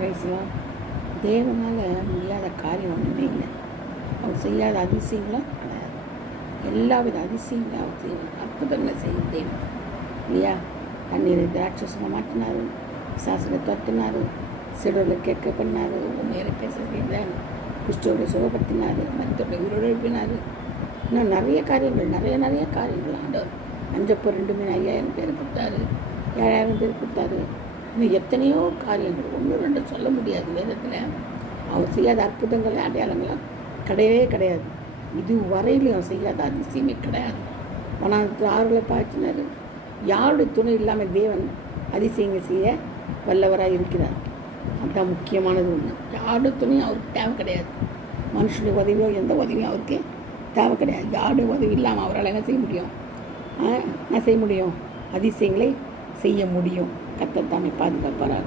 பேசலாம். தேவனால் முடியாத காரியம் ஒன்றுமே இல்லை. அவர் செய்யாத அதிசயங்களும் கிடையாது. எல்லா வித அதிசயங்களும் அவர் செய்வார். அற்புதங்களை செய்யும் தேவன் இல்லையா? தண்ணீரை திராட்சசமாக மாற்றினார், சாசனை துரத்தினார், சிறுவர்களை கேட்க பண்ணார், உண்மையை பேச செய்தார், கிறிஸ்துவோட சுகப்படுத்தினார், மருத்துவரை உயிரோடு எழுப்பினார். இன்னும் நிறைய காரியங்கள் நிறைய காரியங்கள் ஆண்டவர். அஞ்சப்போ 2 மீன் 5000 பேர் கொடுத்தாரு, 7000 பேர் கொடுத்தாரு. இன்னும் எத்தனையோ காரியங்கள் 1 2 சொல்ல முடியாது. வேதத்தில் அவர் செய்யாத அற்புதங்கள் அடையாளங்கள்லாம் கிடையவே கிடையாது. இது வரையிலையும் செய்யாத அதிசயமே கிடையாது. வனாந்தரத்தில் ஆறுகளை பாய்ச்சினார். யாருடைய துணை இல்லாமல் தேவன் அதிசயங்கள் செய்ய வல்லவராக இருக்கிறார். அதுதான் முக்கியமானது ஒன்று. யாருடைய துணையும் அவருக்கு தேவை கிடையாது. மனுஷனுடைய உதவியோ எந்த உதவியும் அவருக்கு தேவை கிடையாது. யாருடைய உதவி இல்லாமல் அவரால் என்ன செய்ய முடியும்? என்ன செய்ய முடியும்? அதிசயங்களை செய்ய முடியும். கர்த்தர் தாமே பாதுகாப்பாராக.